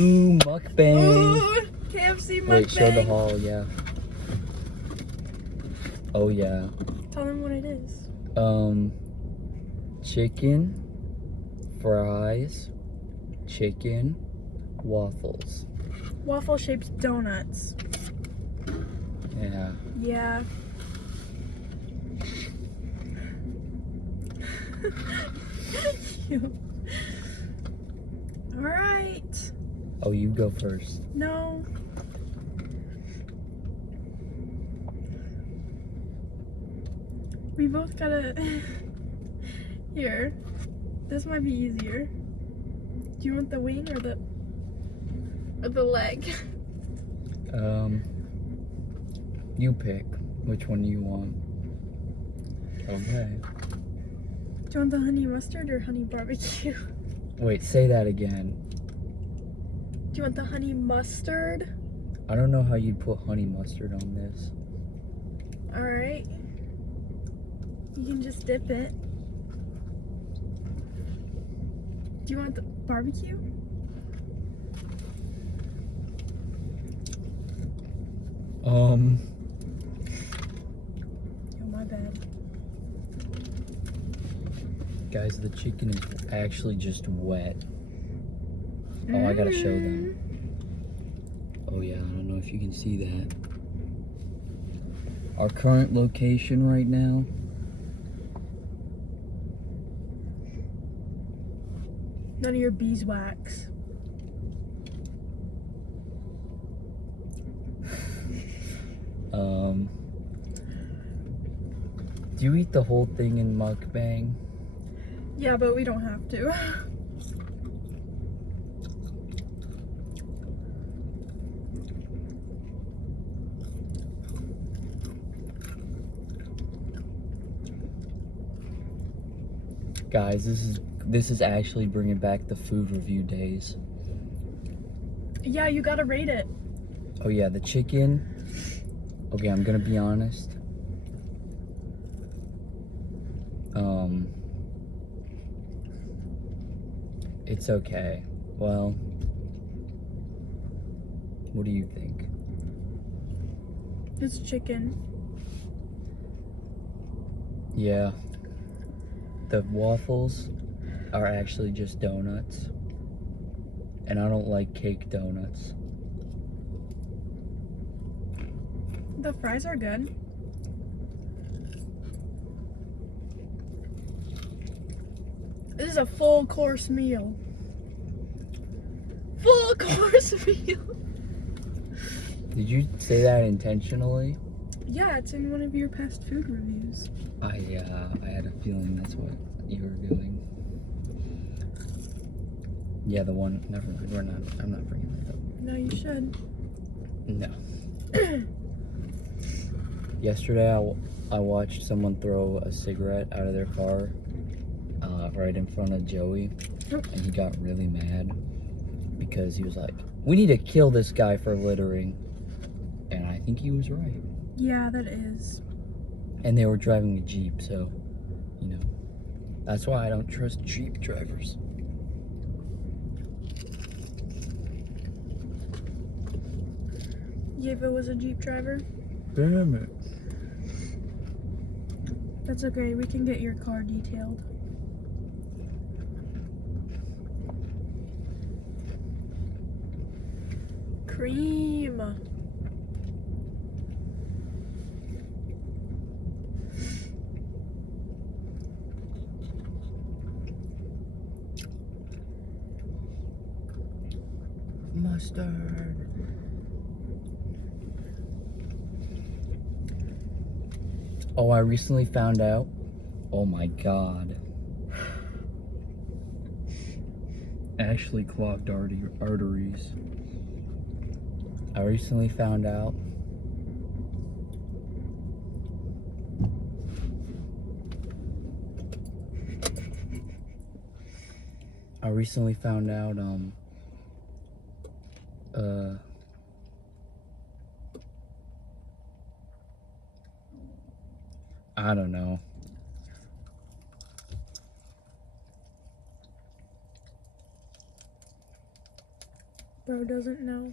Ooh, mukbang. Ooh, KFC mukbang. Wait, show the haul, yeah. Oh, yeah. Tell them what it is. Chicken, fries, chicken, waffles. Waffle-shaped donuts. Yeah. Yeah. All right. Oh, you go first. No. We both gotta. Here. This might be easier. Do you want the wing or the leg? You pick which one you want. Okay. Do you want the honey mustard or honey barbecue? Wait, say that again. Do you want the honey mustard? I don't know how you'd put honey mustard on this. All right. You can just dip it. Do you want the barbecue? Oh, my bad. Guys, the chicken is actually just wet. Oh, I gotta show them. Oh yeah, I don't know if you can see that. Our current location right now. None of your beeswax. Do you eat the whole thing in mukbang? Yeah, but we don't have to. Guys, this is actually bringing back the food review days. Yeah, you gotta rate it. Oh yeah, the chicken. Okay, I'm gonna be honest. It's okay. Well, what do you think? It's chicken. Yeah. The waffles are actually just donuts. And I don't like cake donuts. The fries are good. This is a full course meal. Full course meal. Did you say that intentionally? Yeah, it's in one of your past food reviews. I had a feeling that's what you were doing. Yeah, the one. Never mind. I'm not bringing that up. No, you should. No. Yesterday, I watched someone throw a cigarette out of their car right in front of Joey, and he got really mad because he was like, "We need to kill this guy for littering," and I think he was right. Yeah, that is. And they were driving a Jeep, so, you know, that's why I don't trust Jeep drivers. Yeva was a Jeep driver. Damn it. That's okay, we can get your car detailed. Cream. Mustard. Oh, I recently found out. Oh my god. Actually clogged arteries. I recently found out. I don't know. Bro doesn't know.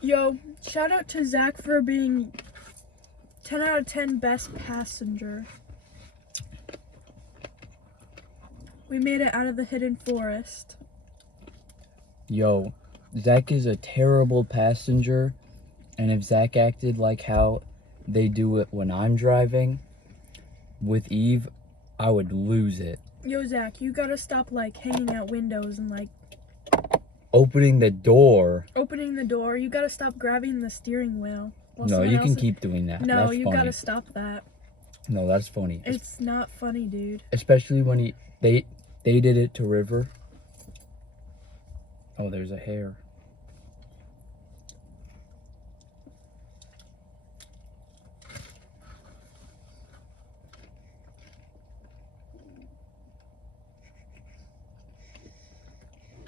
Yo, shout out to Zach for being 10 out of 10 best passenger. We made it out of the hidden forest. Yo, Zach is a terrible passenger, and if Zach acted like how they do it when I'm driving with Eve, I would lose it. Yo, Zach, you gotta stop, like, hanging out windows and, like, Opening the door. opening the door. You gotta stop grabbing the steering wheel. while No, someone you can else- keep doing that. No, That's you funny. gotta stop that. No, that's funny. It's not funny, dude. Especially when they did it to River. Oh, there's a hair.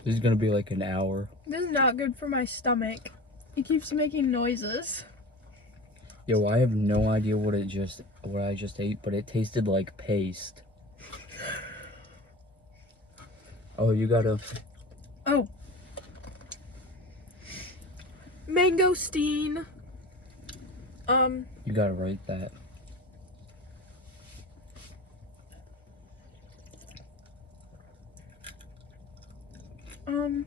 This is gonna be like an hour. This is not good for my stomach. It keeps making noises. Yo, I have no idea what I just ate, but it tasted like paste. Oh, you gotta. Oh. Mangosteen. You gotta write that. Um.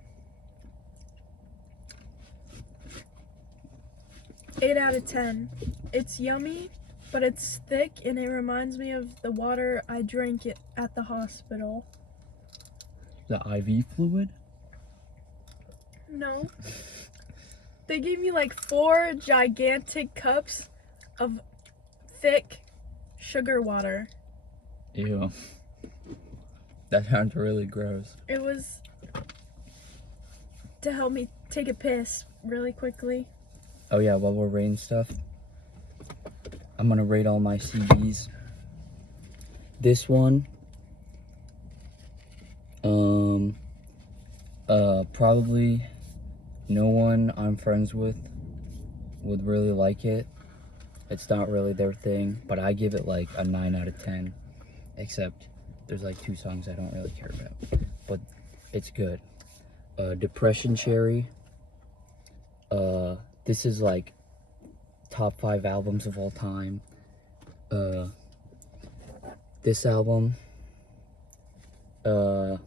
8 out of 10. It's yummy, but it's thick and it reminds me of the water I drank it at the hospital. The IV fluid? No. They gave me like 4 gigantic cups of thick sugar water. Ew. That sounds really gross. It was to help me take a piss really quickly. Oh yeah, while we're rating stuff, I'm gonna rate all my CDs. This one, probably no one I'm friends with would really like it. It's not really their thing, but I give it like a 9 out of 10. Except there's like 2 songs I don't really care about, but it's good. Depression Cherry. This is like top 5 albums of all time. This album, guys,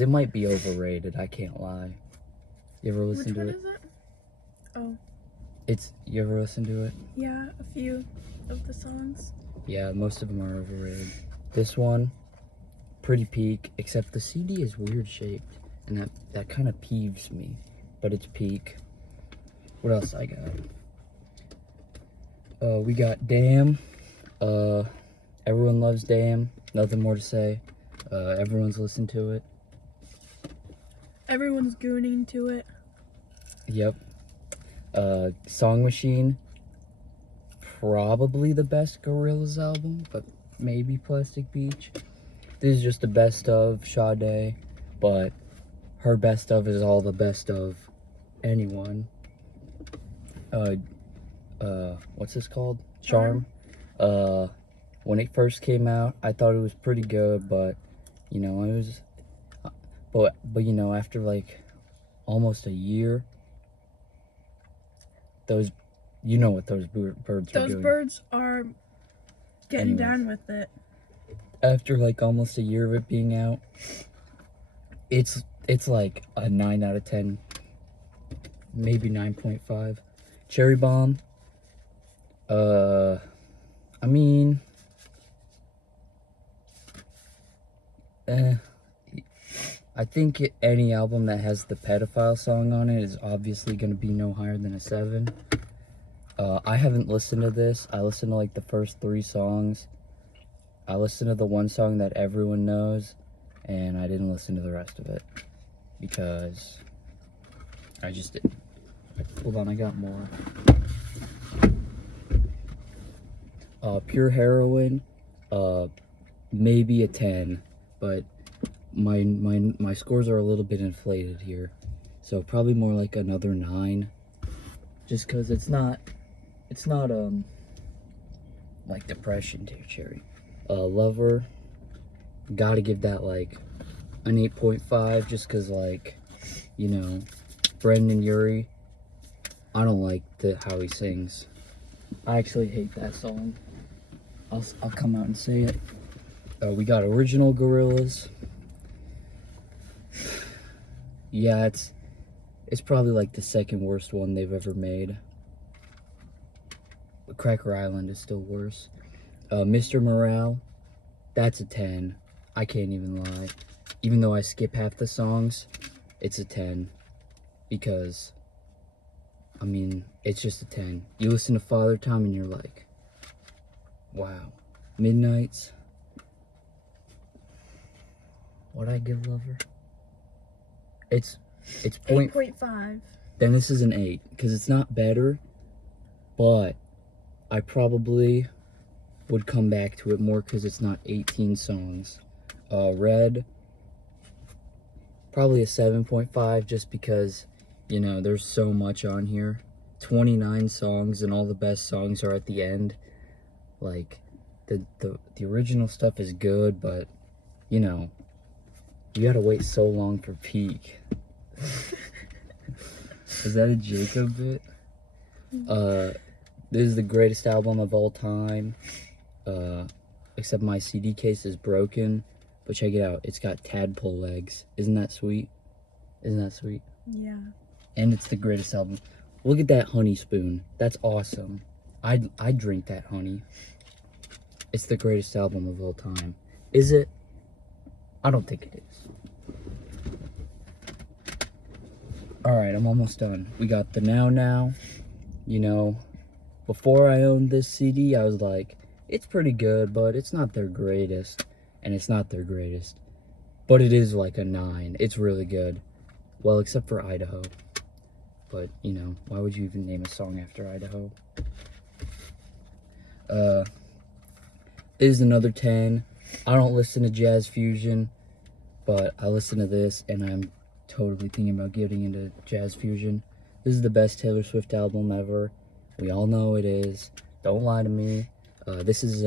it might be overrated. I can't lie. You ever listen Which to one it? is it? Oh, You ever listen to it? yeah, a few of the songs. Yeah, most of them are overrated. This one, pretty peak, except the CD is weird shaped, and that kind of peeves me. But it's peak. What else I got? We got Damn. Everyone loves Damn. Nothing more to say. Everyone's listened to it. Everyone's gooning to it. Yep. Song Machine. Probably the best Gorillaz album, but maybe Plastic Beach. This is just the best of Sade, but her best of is all the best of anyone. What's this called? Charm. When it first came out, I thought it was pretty good, but you know, it was, but you know, after like almost a year, those, you know what those birds are doing. Those birds are getting Anyways. down with it. After like almost a year of it being out, it's like a 9 out of 10, maybe 9.5. Cherry Bomb. I mean, I think any album that has the pedophile song on it is obviously going to be no higher than a 7. I haven't listened to this. I listened to like the first 3 songs. I listened to the one song that everyone knows, and I didn't listen to the rest of it because I just didn't. Hold on, I got more. Pure Heroin, maybe a 10, but my scores are a little bit inflated here, so probably more like another 9, just because it's not like Depression Cherry. Lover, Gotta give that like an 8.5 just because, like, you know, Brendan Urie, I don't like how he sings. I actually hate that song. I'll come out and say it. We got Original Gorillas. Yeah, it's probably like the second worst one they've ever made. Cracker Island is still worse. Mr. Morale, that's a 10. I can't even lie. Even though I skip half the songs, it's a 10. Because, I mean, it's just a 10. You listen to Father Time and you're like, wow. Midnights. What'd I give Lover? It's 8.5. Then this is an 8. Because it's not better, but I probably would come back to it more because it's not 18 songs. Red, probably a 7.5 just because, you know, there's so much on here. 29 songs and all the best songs are at the end. Like, the original stuff is good, but, you know, you gotta wait so long for peak. Is that a Jacob bit? This is the greatest album of all time. Except my CD case is broken. But check it out. It's got tadpole legs. Isn't that sweet? Isn't that sweet? Yeah. And it's the greatest album. Look at that honey spoon. That's awesome. I'd drink that honey. It's the greatest album of all time. Is it? I don't think it is. Alright, I'm almost done. We got the Now Now. You know, before I owned this CD, I was like, it's pretty good, but it's not their greatest. And it's not their greatest. But it is like a 9. It's really good. Well, except for Idaho. But, you know, why would you even name a song after Idaho? This is another 10. I don't listen to jazz fusion, but I listen to this, and I'm totally thinking about getting into jazz fusion. This is the best Taylor Swift album ever. We all know it is. Don't lie to me. This is,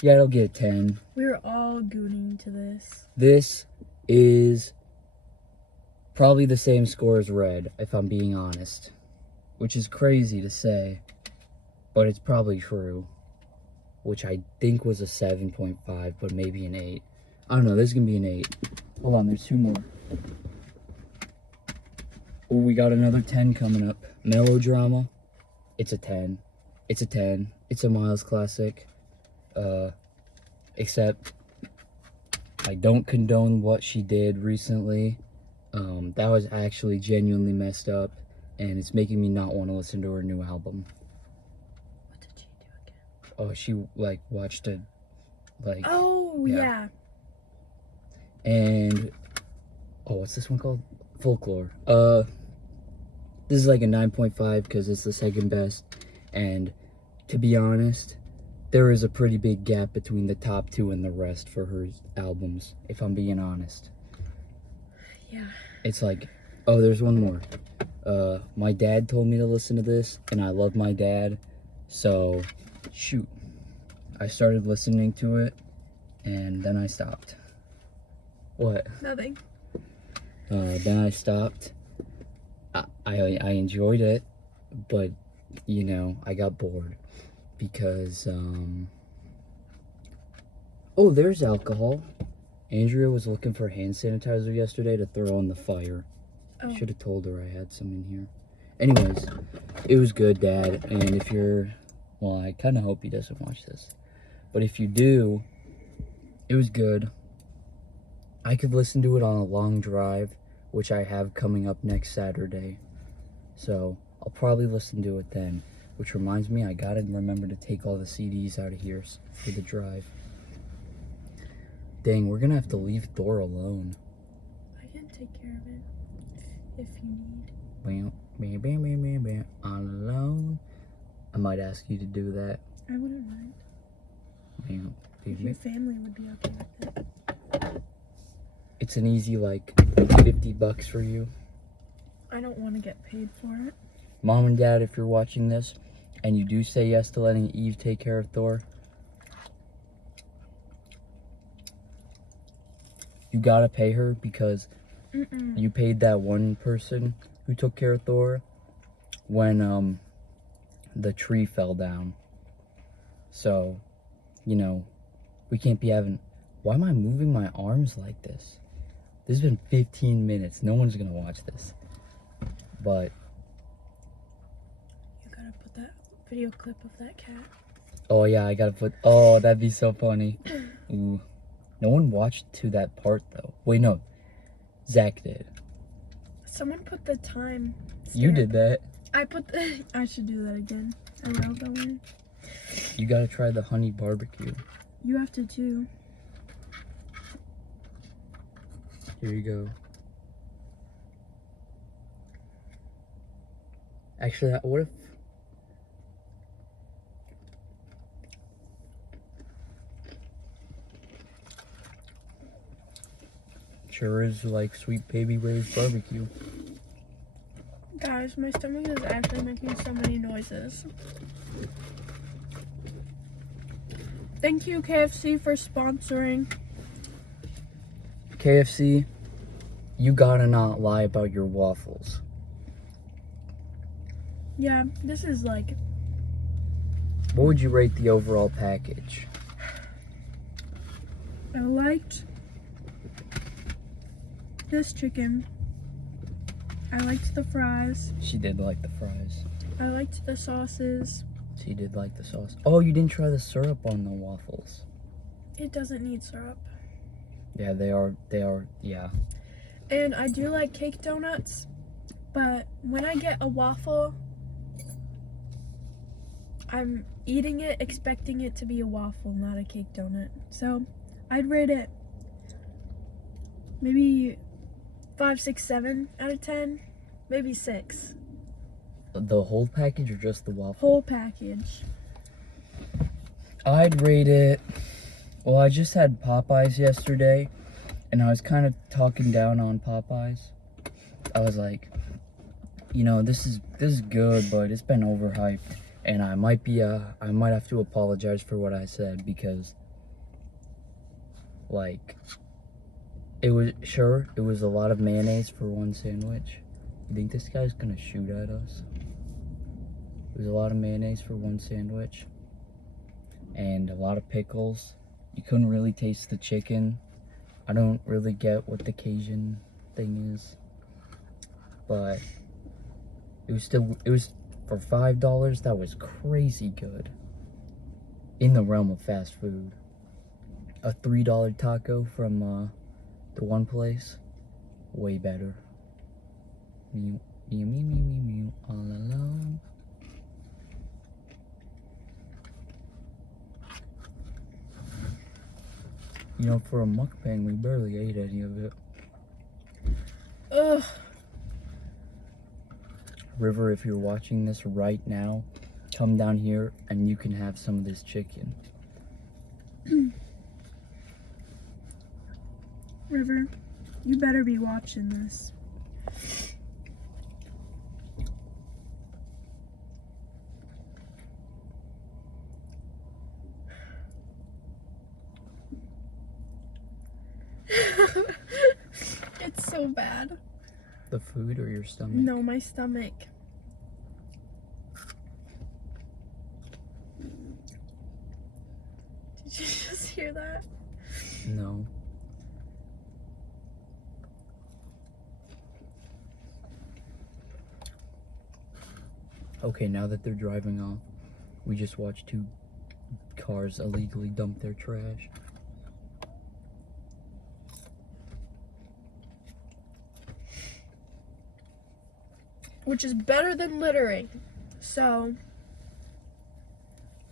yeah, it'll get a 10. We were all gooning to this. This is probably the same score as Red, if I'm being honest. Which is crazy to say, but it's probably true. Which I think was a 7.5, but maybe an 8. I don't know, this is gonna be an 8. Hold on, there's 2 more. Oh, we got another 10 coming up. Melodrama, it's a 10. It's a 10. It's a Miles classic. Except I don't condone what she did recently. That was actually genuinely messed up, and it's making me not want to listen to her new album. What did she do again? Oh, she like watched a like. Oh yeah. And oh, what's this one called? Folklore. This is like a 9.5 because it's the second best, and to be honest, there is a pretty big gap between the top 2 and the rest for her albums, if I'm being honest. Yeah. It's like, oh, there's one more. My dad told me to listen to this, and I love my dad, so, shoot. I started listening to it, and then I stopped. What? Nothing. Then I stopped. I enjoyed it, but, you know, I got bored. Because, oh, there's alcohol. Andrea was looking for hand sanitizer yesterday to throw on the fire. Oh. Should have told her I had some in here. Anyways, it was good, Dad. And if you're, well, I kind of hope he doesn't watch this. But if you do, it was good. I could listen to it on a long drive, which I have coming up next Saturday. So, I'll probably listen to it then. Which reminds me, I gotta remember to take all the CDs out of here for the drive. Dang, we're gonna have to leave Thor alone. I can take care of it if you need. Alone. I might ask you to do that. I wouldn't mind. If your family would be okay with it. It's an easy, like, $50 for you. I don't want to get paid for it. Mom and Dad, if you're watching this, and you do say yes to letting Eve take care of Thor, You gotta pay her because Mm-mm. you paid that one person who took care of Thor when the tree fell down. So, you know, we can't be having. Why am I moving my arms like this? This has been 15 minutes. No one's gonna watch this. But You gotta put that video clip of that cat. oh yeah, I gotta put. Oh, that'd be so funny. Ooh, no one watched to that part though. Wait, no, Zach did. Someone put the time. You stamp. did that. I put the. I should do that again. I wrote that one. You gotta try the honey barbecue. You have to too. Here you go. Actually, what if? Sure is like Sweet Baby Ray's barbecue. Guys, my stomach is actually making so many noises. Thank you, KFC, for sponsoring. KFC, you gotta not lie about your waffles. Yeah, this is like. What would you rate the overall package? I liked this chicken. I liked the fries. She did like the fries. I liked the sauces. She did like the sauce. Oh, you didn't try the syrup on the waffles. It doesn't need syrup. Yeah, they are, yeah. And I do like cake donuts, but when I get a waffle, I'm eating it expecting it to be a waffle, not a cake donut. So I'd rate it maybe 5, 6, 7 out of 10, maybe 6. The whole package or just the waffle? Whole package. I'd rate it. Well, I just had Popeyes yesterday, and I was kind of talking down on Popeyes. I was like, you know, this is good, but it's been overhyped, and I might have to apologize for what I said because, like, it was a lot of mayonnaise for one sandwich. You think this guy's gonna shoot at us? It was a lot of mayonnaise for one sandwich, and a lot of pickles. You couldn't really taste the chicken. I don't really get what the Cajun thing is, but it was for $5. That was crazy good. In the realm of fast food, a $3 taco from the one place, way better. Me, all alone. You know, for a mukbang, we barely ate any of it. Ugh. River, if you're watching this right now, come down here and you can have some of this chicken. River, you better be watching this. It's so bad. The food or your stomach? No, my stomach. Did you just hear that? No. Okay, now that they're driving off, we just watched 2 cars illegally dump their trash. Which is better than littering. So,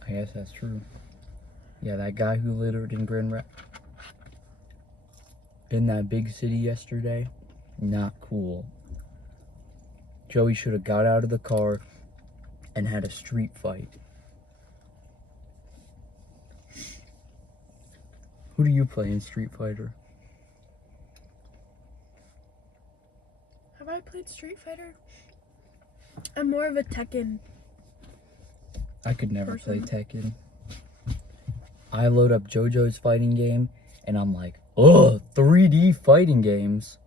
I guess that's true. Yeah, that guy who littered in in that big city yesterday, not cool. Joey should have got out of the car and had a street fight. Who do you play in Street Fighter? have I played Street Fighter? I'm more of a Tekken. I could never Person. play Tekken. I load up JoJo's fighting game and I'm like, Ugh, 3D fighting games.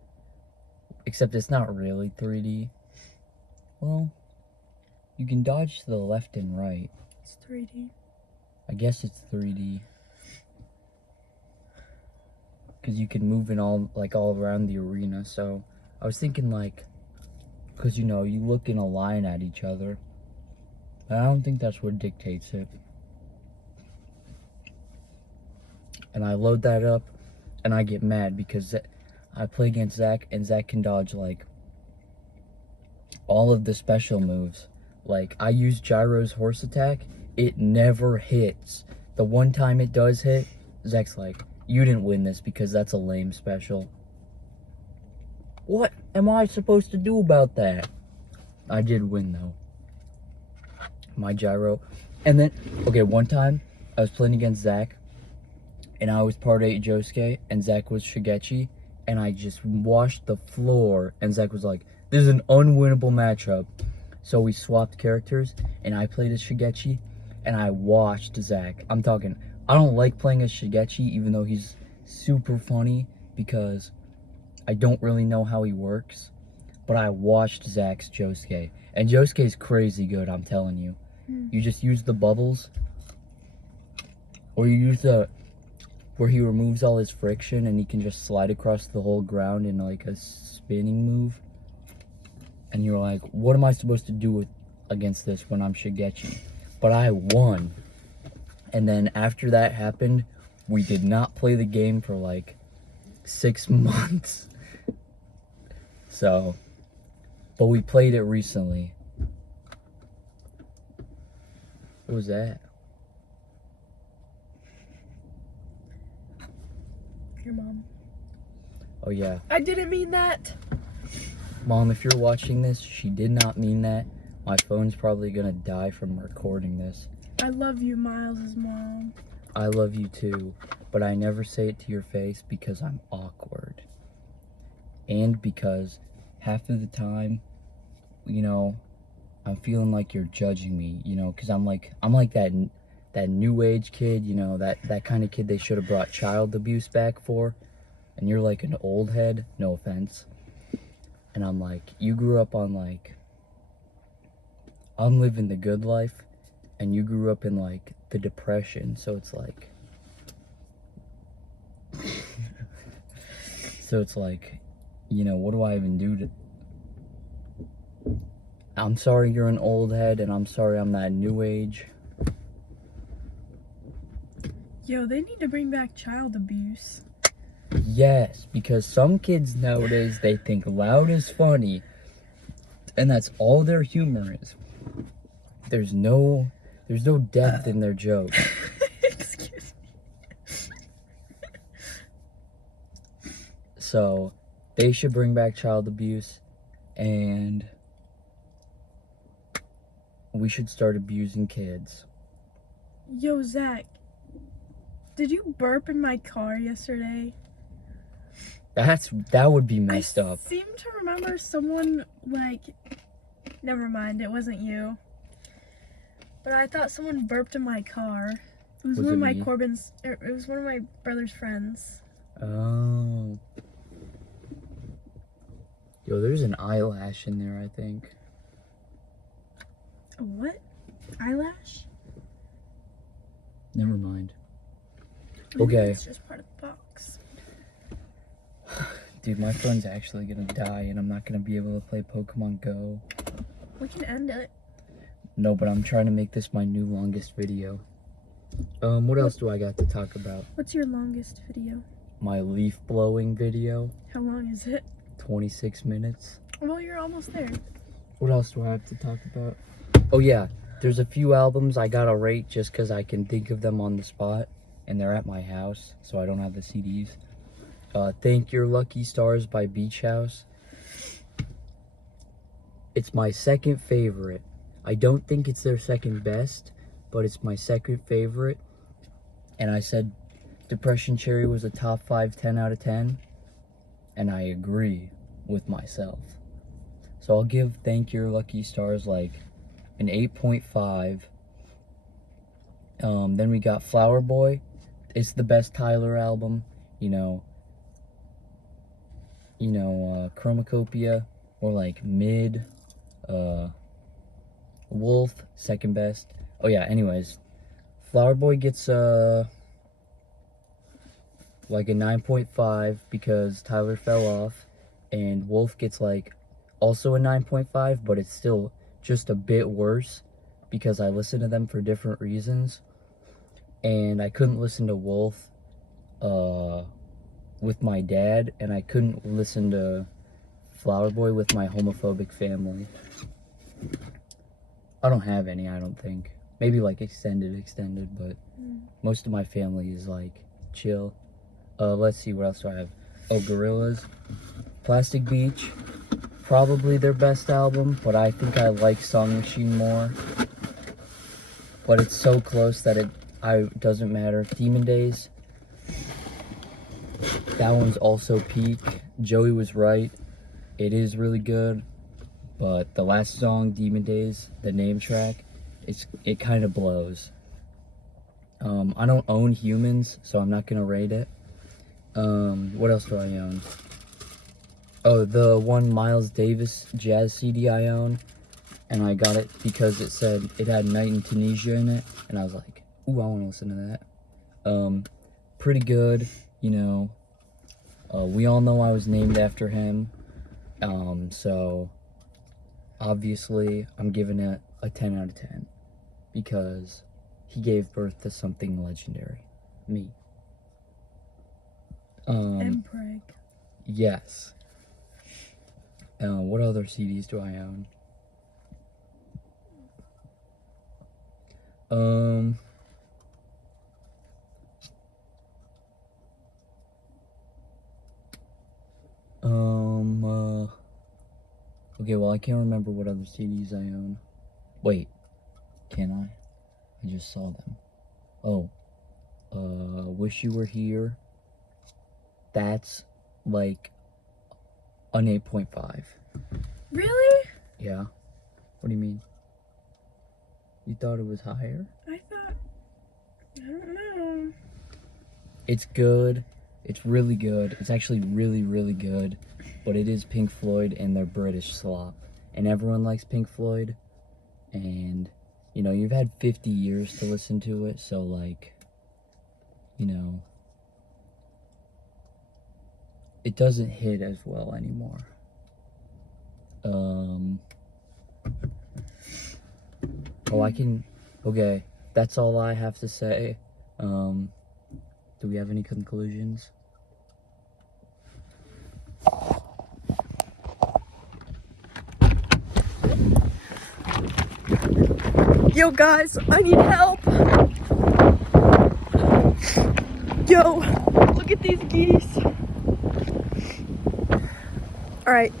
Except it's not really 3D. Well, you can dodge to the left and right. It's 3D. I guess it's 3D. Because you can move in all around the arena. So I was thinking like, because you know, you look in a line at each other. But I don't think that's what dictates it. And I load that up and I get mad because I play against Zach and Zach can dodge like all of the special moves. Like I use Gyro's horse attack, it never hits. The one time it does hit, Zach's like, you didn't win this because that's a lame special. What am I supposed to do about that? I did win though. My Gyro. And then, okay, one time I was playing against Zach and I was part 8 Josuke and Zach was Shigechi and I just washed the floor and Zach was like, this is an unwinnable matchup. So we swapped characters and I played as Shigechi and I washed Zach. I'm talking, I don't like playing as Shigechi even though he's super funny because I don't really know how he works. But I watched Zach's Josuke. And Josuke's crazy good, I'm telling you. You just use the bubbles. Or you use where he removes all his friction and he can just slide across the whole ground in like a spinning move. And you're like, what am I supposed to do against this when I'm Shigechi? But I won. And then after that happened, we did not play the game for like 6 months. So, but we played it recently. What was that? Your mom. Oh yeah. I didn't mean that. Mom, if you're watching this, she did not mean that. My phone's probably gonna die from recording this. I love you, Miles' mom. I love you too, but I never say it to your face because I'm awkward. And because half of the time, you know, I'm feeling like you're judging me, you know, because I'm like that new age kid, you know, that kind of kid they should have brought child abuse back for. And you're like an old head, no offense. And I'm like, you grew up on like, I'm living the good life, and you grew up in like the depression, so it's like, you know, what do I even do to, I'm sorry you're an old head, and I'm sorry I'm that new age. Yo, they need to bring back child abuse. Yes, because some kids nowadays, they think loud is funny, and that's all their humor is. There's no depth in their jokes. Excuse me. So, they should bring back child abuse, and we should start abusing kids. Yo, Zach, did you burp in my car yesterday? That would be messed up. I seem to remember someone like, never mind, it wasn't you. But I thought someone burped in my car. It was one of my Corbin's. It was one of my brother's friends. Oh. Yo, there's an eyelash in there, I think. A what? Eyelash? Never mind. Maybe Okay. it's just part of the box. Dude, my phone's actually gonna die, and I'm not gonna be able to play Pokemon Go. We can end it. No, but I'm trying to make this my new longest video. What else do I got to talk about? What's your longest video? My leaf blowing video. How long is it? 26 minutes. Well, you're almost there. What else do I have to talk about? Oh yeah, there's a few albums I gotta rate just because I can think of them on the spot, and they're at my house, so I don't have the CDs. Thank Your Lucky Stars by Beach House. It's my second favorite. I don't think it's their second best, but it's my second favorite. And I said Depression Cherry was a top 5, 10 out of 10. And I agree with myself. So I'll give Thank Your Lucky Stars like an 8.5. Then we got Flower Boy. It's the best Tyler album. You know, you know, Chromacopia, or like mid, Wolf, second best. Oh yeah, anyways, Flower Boy gets like a 9.5 because Tyler fell off, and Wolf gets like also a 9.5, but it's still just a bit worse because I listened to them for different reasons, and I couldn't listen to Wolf with my dad, and I couldn't listen to Flower Boy with my homophobic family. I don't have any, I don't think. Maybe like extended, but most of my family is like chill. Let's see, what else do I have? Oh, Gorillaz. Plastic Beach. Probably their best album, but I think I like Song Machine more. But it's so close that it doesn't matter. Demon Days. That one's also peak. Joey was right. It is really good. But the last song, Demon Days, the name track, it kind of blows. I don't own Humans, so I'm not gonna rate it. What else do I own? Oh, the one Miles Davis jazz CD I own, and I got it because it said it had Night in Tunisia in it, and I was like, ooh, I want to listen to that. Pretty good, you know. We all know I was named after him, so obviously I'm giving it a 10 out of 10 because he gave birth to something legendary, me. And Preg. Yes. What other CDs do I own? Okay, well, I can't remember what other CDs I own. Wait, can I? I just saw them. Oh, Wish You Were Here. That's like an 8.5. Really? Yeah. What do you mean? You thought it was higher? I don't know. It's good. It's really good. It's actually really, really good. But it is Pink Floyd and their British slop. And everyone likes Pink Floyd. And, you know, you've had 50 years to listen to it. So, like, you know, it doesn't hit as well anymore. Okay, that's all I have to say. Do we have any conclusions? Yo guys, I need help. Yo, look at these geese. Alright,